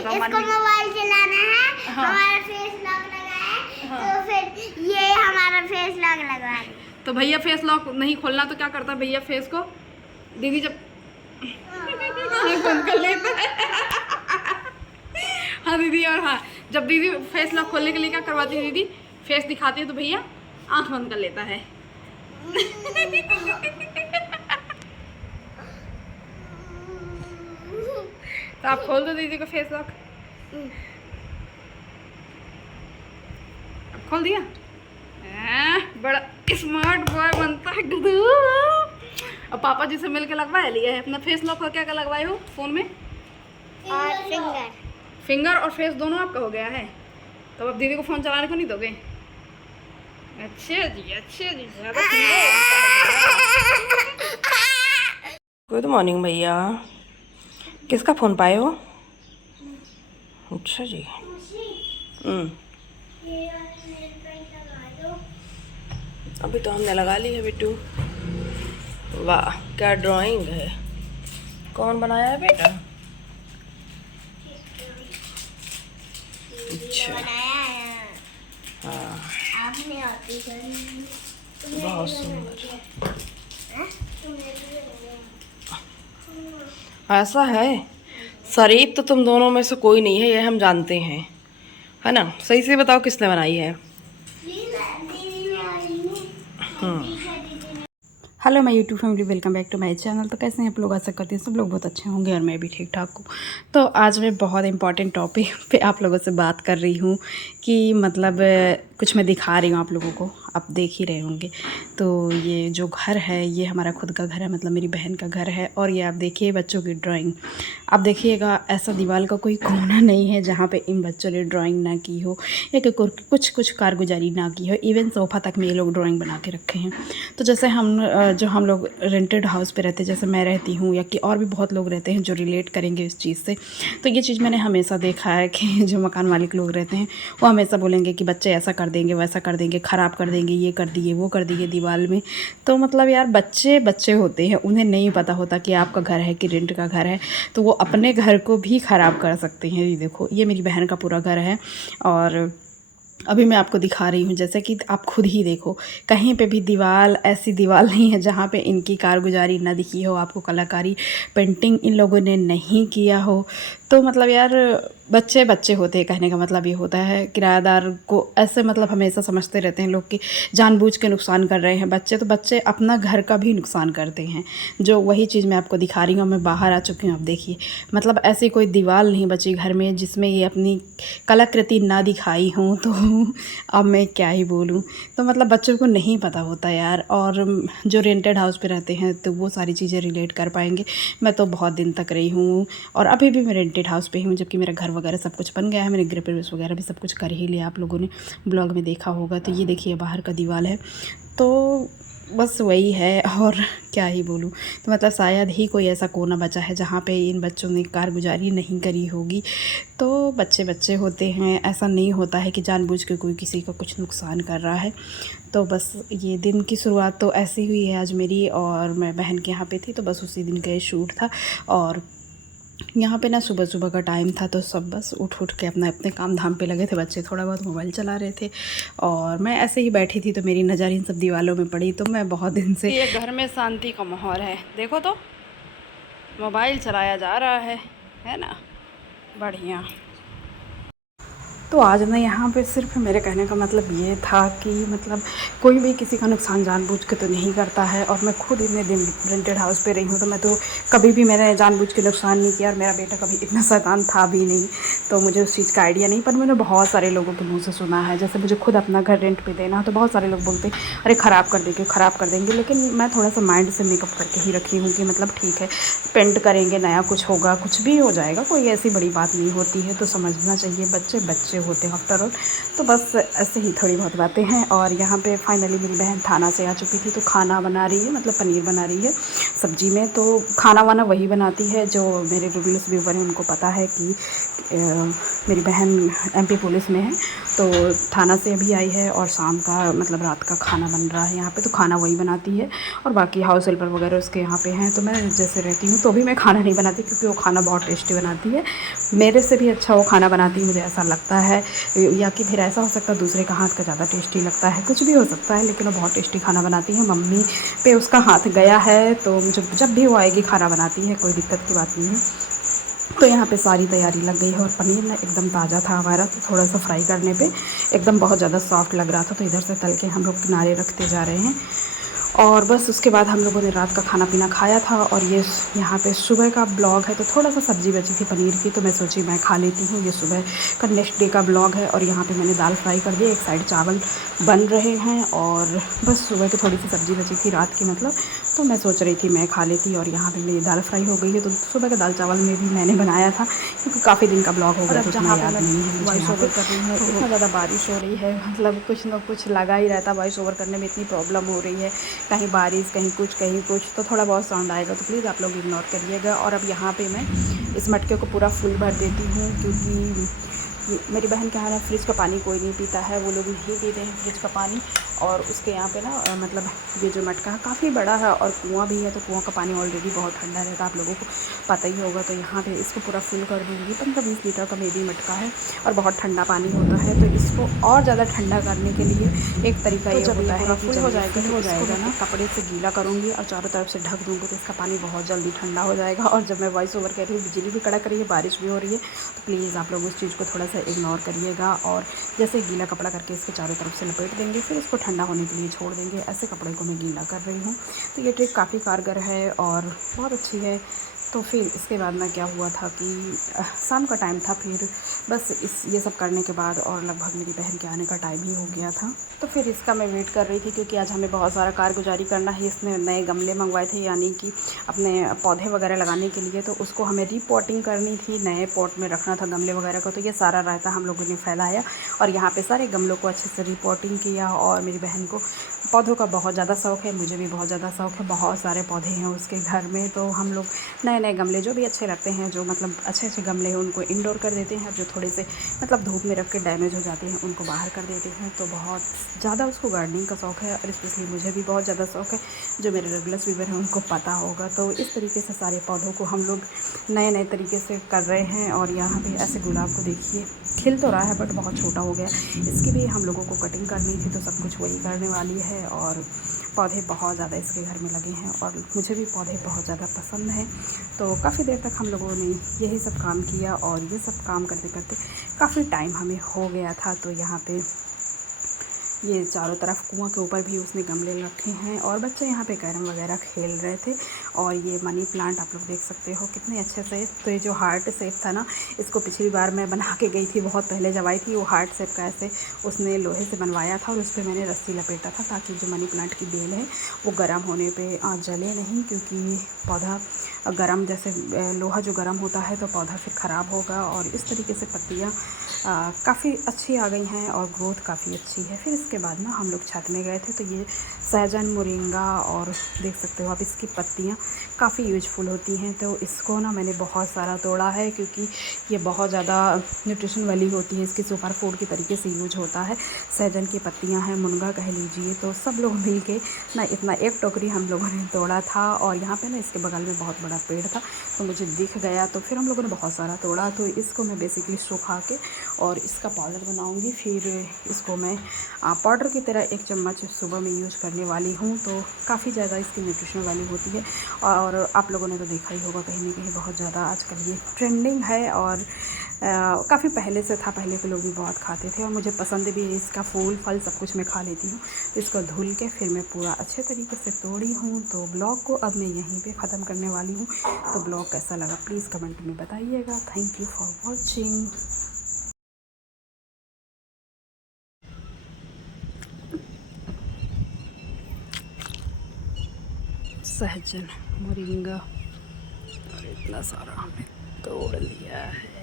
बताओ। इसको मोबाइल चलाना है। हाँ। हमारा फेस लॉक लगा है। हाँ। तो फिर ये हमारा फेस लॉक लगा है। तो भैया फेस लॉक नहीं खोलना तो क्या करता भैया फेस को? दीदी जब बंद कर लेता है। हाँ दीदी, और हाँ जब दीदी फेस लॉक खोलने के लिए क्या करवाती है दीदी, फेस दिखाती है तो भैया आंख बंद कर लेता है। तो आप खोल दो दीदी को फेस लॉक। अब खोल दिया। बड़ा स्मार्ट बॉय बनता है दुदू। अब पापा जी से मिलके लगवा लिया है अपना फेस लॉक। और क्या क्या लगवाए हो फोन में? और फिंगर। फिंगर और फेस दोनों आपका हो गया है। तो अब दीदी को फोन चलाने को नहीं दोगे? अच्छा जी, अच्छा जी। गुड मॉर्निंग भैया। किसका फ़ोन पाए हो? अच्छा जी। अभी तो हमने लगा ली है बिट्टू। वाह क्या ड्राइंग है। कौन बनाया है बेटा? अच्छा हाँ, आपने बहुत सुंदर। ऐसा है, शरीफ तो तुम दोनों में से कोई नहीं है, ये हम जानते हैं, है ना? सही से बताओ किसने बनाई है? Hello my YouTube family, welcome back to my channel. तो कैसे हैं आप लोग? आशा करती हैं सब लोग बहुत अच्छे होंगे और मैं भी ठीक ठाक हूँ। तो आज मैं बहुत इंपॉर्टेंट टॉपिक पे आप लोगों से बात कर रही हूँ कि मतलब कुछ मैं दिखा रही हूँ आप लोगों को, आप देख ही रहे होंगे। तो ये जो घर है ये हमारा खुद का घर है, मतलब मेरी बहन का घर है। और ये आप देखिए बच्चों की ड्राइंग, आप देखिएगा ऐसा दीवार का कोई कोना नहीं है जहाँ पे इन बच्चों ने ड्राइंग ना की हो या कुछ कारगुजारी ना की हो। इवन सोफ़ा तक में ये लोग ड्राइंग बना के रखे हैं। तो जैसे हम लोग रेंटेड हाउस पे रहते हैं, जैसे मैं रहती हूँ या कि और भी बहुत लोग रहते हैं जो रिलेट करेंगे इस चीज़ से। तो ये चीज़ मैंने हमेशा देखा है कि जो मकान मालिक लोग रहते हैं वो हमेशा बोलेंगे कि बच्चे ऐसा कर देंगे, वैसा कर देंगे, ख़राब कर देंगे, ये कर दिए, वो कर दिए दीवार में। तो मतलब यार बच्चे बच्चे होते हैं, उन्हें नहीं पता होता कि आपका घर है कि रेंट का घर है, तो वो अपने घर को भी ख़राब कर सकते हैं। ये देखो, ये मेरी बहन का पूरा घर है और अभी मैं आपको दिखा रही हूँ। जैसे कि आप खुद ही देखो, कहीं पे भी दीवार ऐसी दीवार नहीं है जहाँ पे इनकी कारगुजारी ना दिखी हो, आपको कलाकारी पेंटिंग इन लोगों ने नहीं किया हो। तो मतलब यार बच्चे बच्चे होते हैं, कहने का मतलब ये होता है। किराएदार को ऐसे मतलब हमेशा समझते रहते हैं लोग कि जानबूझ के नुकसान कर रहे हैं बच्चे, तो बच्चे अपना घर का भी नुकसान करते हैं। जो वही चीज़ मैं आपको दिखा रही हूँ, मैं बाहर आ चुकी हूँ, आप देखिए। मतलब ऐसी कोई दीवार नहीं बची घर में जिसमें ये अपनी कलाकृति ना दिखाई हूँ। तो अब मैं क्या ही बोलूँ। तो मतलब बच्चों को नहीं पता होता यार, और जो रेंटेड हाउस पे रहते हैं तो वो सारी चीज़ें रिलेट कर पाएंगे। मैं तो बहुत दिन तक रही हूँ और अभी भी मैं रेंटेड हाउस पे हूँ, जबकि मेरा घर वगैरह सब कुछ बन गया है। मैंने गृह प्रवेश वगैरह भी सब कुछ कर ही लिया, आप लोगों ने ब्लॉग में देखा होगा। तो ये देखिए बाहर का दीवार है, तो बस वही है और क्या ही बोलूँ। तो मतलब शायद ही कोई ऐसा कोना बचा है जहाँ पे इन बच्चों ने कारगुजारी नहीं करी होगी। तो बच्चे बच्चे होते हैं, ऐसा नहीं होता है कि जानबूझ के कोई किसी का कुछ नुकसान कर रहा है। तो बस ये दिन की शुरुआत तो ऐसी हुई है आज मेरी, और मैं बहन के यहाँ पे थी तो बस उसी दिन का ये शूट था। और यहाँ पे ना सुबह सुबह का टाइम था, तो सब बस उठ के अपने अपने काम धाम पे लगे थे। बच्चे थोड़ा बहुत मोबाइल चला रहे थे और मैं ऐसे ही बैठी थी, तो मेरी नज़र इन सब दीवारों में पड़ी। तो मैं बहुत दिन से, ये घर में शांति का माहौल है, देखो तो मोबाइल चलाया जा रहा है ना, बढ़िया। तो आज ना यहाँ पे सिर्फ मेरे कहने का मतलब ये था कि मतलब कोई भी किसी का नुकसान जानबूझ के तो नहीं करता है। और मैं खुद इतने दिन रेंटेड हाउस पे रही हूँ, तो मैं तो कभी भी मैंने जानबूझ के नुकसान नहीं किया। और मेरा बेटा कभी इतना शैतान था भी नहीं, तो मुझे उस चीज़ का आइडिया नहीं। पर मैंने बहुत सारे लोगों के मुँह से सुना है, जैसे मुझे खुद अपना घर रेंट पे देना, तो बहुत सारे लोग बोलते हैं अरे ख़राब कर देंगे, ख़राब कर देंगे। लेकिन मैं थोड़ा सा माइंड से मेकअप करके ही रखी हूँ कि मतलब ठीक है, पेंट करेंगे, नया कुछ होगा, कुछ भी हो जाएगा, कोई ऐसी बड़ी बात नहीं होती है। तो समझना चाहिए, बच्चे बच्चे होते हैं आफ्टर ऑल। तो बस ऐसे ही थोड़ी बहुत बातें हैं। और यहाँ पे फाइनली मेरी बहन थाना से आ चुकी थी, तो खाना बना रही है, मतलब पनीर बना रही है सब्जी में। तो खाना वाना वही बनाती है जो मेरे रूरल व्यूवर हैं, उनको पता है कि मेरी बहन MP पुलिस में है, तो थाना से अभी आई है और शाम का मतलब रात का खाना बन रहा है यहाँ पे, तो खाना वही बनाती है और बाकी हाउस हेल्पर वगैरह उसके यहाँ पे हैं। तो मैं जैसे रहती हूँ तो भी मैं खाना नहीं बनाती क्योंकि वो खाना बहुत टेस्टी बनाती है, मेरे से भी अच्छा वो खाना बनाती है, मुझे ऐसा लगता है। या कि फिर ऐसा हो सकता है दूसरे का हाथ का ज़्यादा टेस्टी लगता है, कुछ भी हो सकता है, लेकिन वो बहुत टेस्टी खाना बनाती है। मम्मी पे उसका हाथ गया है, तो जब भी वो आएगी खाना बनाती है, कोई दिक्कत की बात नहीं है। तो यहाँ पे सारी तैयारी लग गई है और पनीर ना एकदम ताज़ा था हमारा, तो थोड़ा सा फ्राई करने पे एकदम बहुत ज़्यादा सॉफ्ट लग रहा था, तो इधर से तल के हम लोग किनारे रखते जा रहे हैं। और बस उसके बाद हम लोगों ने रात का खाना पीना खाया था। और ये यहाँ पे सुबह का ब्लॉग है, तो थोड़ा सा सब्ज़ी बची थी पनीर की, तो मैं सोची मैं खा लेती हूँ। ये सुबह का नेक्स्ट डे का ब्लॉग है और यहाँ पे मैंने दाल फ्राई कर दी, एक साइड चावल बन रहे हैं और बस सुबह की थोड़ी सी सब्ज़ी बची थी रात की मतलब, तो मैं सोच रही थी मैं खा लेती। और यहाँ पे मेरी दाल फ्राई हो गई है, तो सुबह का दाल चावल में भी मैंने बनाया था क्योंकि काफ़ी दिन का ब्लॉग हो गया, तो जहाँ याद नहीं है वॉइस ओवर कर रही हूँ। इतना ज़्यादा बारिश हो रही है, मतलब कुछ ना कुछ लगा ही रहता, वॉइस ओवर करने में इतनी प्रॉब्लम हो रही है, कहीं बारिश कहीं कुछ, तो थोड़ा बहुत साउंड आएगा तो प्लीज़ आप लोग इग्नोर करिएगा। और अब यहाँ पे मैं इस मटके को पूरा फुल भर देती हूँ क्योंकि मेरी बहन के यहाँ ना फ्रिज का पानी कोई नहीं पीता है, वो लोग नहीं पीते हैं फ्रिज का पानी। और उसके यहाँ पे ना मतलब ये जो मटका है काफ़ी बड़ा है और कुआँ भी है, तो कुआँ का पानी ऑलरेडी बहुत ठंडा रहता है, आप लोगों को पता ही होगा। तो यहाँ पे इसको पूरा फुल कर दूँगी, 15-20 लीटर का मेरी मटका है और बहुत ठंडा पानी होता है, तो इसको और ज़्यादा ठंडा करने के लिए एक तरीका ये होता है कि जब हो जाएगा ना कपड़े से गीला करूँगी और चारों तरफ से ढक दूँगी, तो इसका पानी बहुत जल्दी ठंडा हो जाएगा। और जब मैं वॉइस ओवर कर रही हूँ, बिजली भी कड़क रही है, बारिश भी हो रही है, तो प्लीज़ आप लोग उस चीज़ को थोड़ा सा इग्नोर करिएगा। और जैसे गीला कपड़ा करके इसके चारों तरफ से लपेट देंगे, फिर इसको ठंडा होने के लिए छोड़ देंगे। ऐसे कपड़े को मैं गीला कर रही हूँ, तो ये ट्रिक काफ़ी कारगर है और बहुत अच्छी है। तो फिर इसके बाद में क्या हुआ था कि शाम का टाइम था, फिर बस ये सब करने के बाद और लगभग मेरी बहन के आने का टाइम ही हो गया था, तो फिर इसका मैं वेट कर रही थी क्योंकि आज हमें बहुत सारा कारगुजारी करना है। इसने नए गमले मंगवाए थे, यानी कि अपने पौधे वगैरह लगाने के लिए, तो उसको हमें रीपॉटिंग करनी थी, नए पॉट में रखना था गमले वगैरह को। तो ये सारा रायता हम लोगों ने फैलाया और यहाँ पे सारे गमलों को अच्छे से रीपॉटिंग किया। और मेरी बहन को पौधों का बहुत ज़्यादा शौक़ है, मुझे भी बहुत ज़्यादा शौक़ है, बहुत सारे पौधे हैं उसके घर में। तो हम लोग नए गमले जो भी अच्छे लगते हैं, जो मतलब अच्छे गमले हैं, उनको इंडोर कर देते हैं, जो थोड़े से मतलब धूप में रख के डैमेज हो जाते हैं उनको बाहर कर देते हैं। तो बहुत ज़्यादा उसको गार्डनिंग का शौक़ है और स्पेशली मुझे भी बहुत ज़्यादा शौक़ है, जो मेरे रेगुलर व्यूअर हैं उनको पता होगा। तो इस तरीके से सारे पौधों को हम लोग नए तरीके से कर रहे हैं। और यहाँ पे ऐसे गुलाब को देखिए, खिल तो रहा है बट बहुत छोटा हो गया, इसकी भी हम लोगों को कटिंग करनी थी, तो सब कुछ वही करने वाली है। और पौधे बहुत ज़्यादा इसके घर में लगे हैं और मुझे भी पौधे बहुत ज़्यादा पसंद हैं। तो काफ़ी देर तक हम लोगों ने यही सब काम किया और ये सब काम करते करते काफ़ी टाइम हमें हो गया था। तो यहाँ पे ये चारों तरफ कुआं के ऊपर भी उसने गमले रखे हैं और बच्चे यहाँ पे कैरम वगैरह खेल रहे थे। और ये मनी प्लांट आप लोग देख सकते हो कितने अच्छे से, तो ये जो हार्ट शेप था ना, इसको पिछली बार मैं बना के गई थी, बहुत पहले जब आई थी, वो हार्ट शेप का ऐसे उसने लोहे से बनवाया था और उस पर मैंने रस्सी लपेटा था ताकि जो मनी प्लांट की बेल है वो गर्म होने पर जले नहीं, क्योंकि पौधा गर्म, जैसे लोहा जो गर्म होता है तो पौधा फिर ख़राब होगा। और इस तरीके से पत्तियाँ काफ़ी अच्छी आ गई हैं और ग्रोथ काफ़ी अच्छी है। फिर इसके बाद ना हम लोग छत में गए थे, तो ये सहजन, मोरिंगा और देख सकते हो आप इसकी पत्तियाँ काफ़ी यूजफुल होती हैं। तो इसको ना मैंने बहुत सारा तोड़ा है क्योंकि ये बहुत ज़्यादा न्यूट्रिशन वाली होती है, इसकी सुपर फूड के तरीके से यूज होता है। सहजन की पत्तियाँ हैं, मुनगा कह लीजिए। तो सब लोग मिल के ना इतना एक टोकरी हम लोगों ने तोड़ा था। और यहाँ पे ना इसके बगल में बहुत बड़ा पेड़ था, तो मुझे दिख गया, तो फिर हम लोगों ने बहुत सारा तोड़ा। तो इसको मैं बेसिकली सुखा के और इसका पाउडर बनाऊंगी। फिर इसको मैं पाउडर की तरह 1 चम्मच सुबह में यूज करने वाली हूँ। तो काफ़ी ज़्यादा इसकी न्यूट्रिशन वाली होती है और आप लोगों ने तो देखा ही होगा कहीं ना कहीं बहुत ज़्यादा आजकल ये ट्रेंडिंग है। और काफ़ी पहले से था, पहले के लोग भी बहुत खाते थे और मुझे पसंद भी है। इसका फूल फल सब कुछ मैं खा लेती हूँ। तो इसको धुल के फिर मैं पूरा अच्छे तरीके से तोड़ी हूँ। तो ब्लॉग को अब मैं यहीं पे ख़त्म करने वाली हूँ। तो ब्लॉग कैसा लगा प्लीज़ कमेंट में बताइएगा। Thank you for watching. सहजन, मोरिंगा और इतना सारा हमने तोड़ लिया है।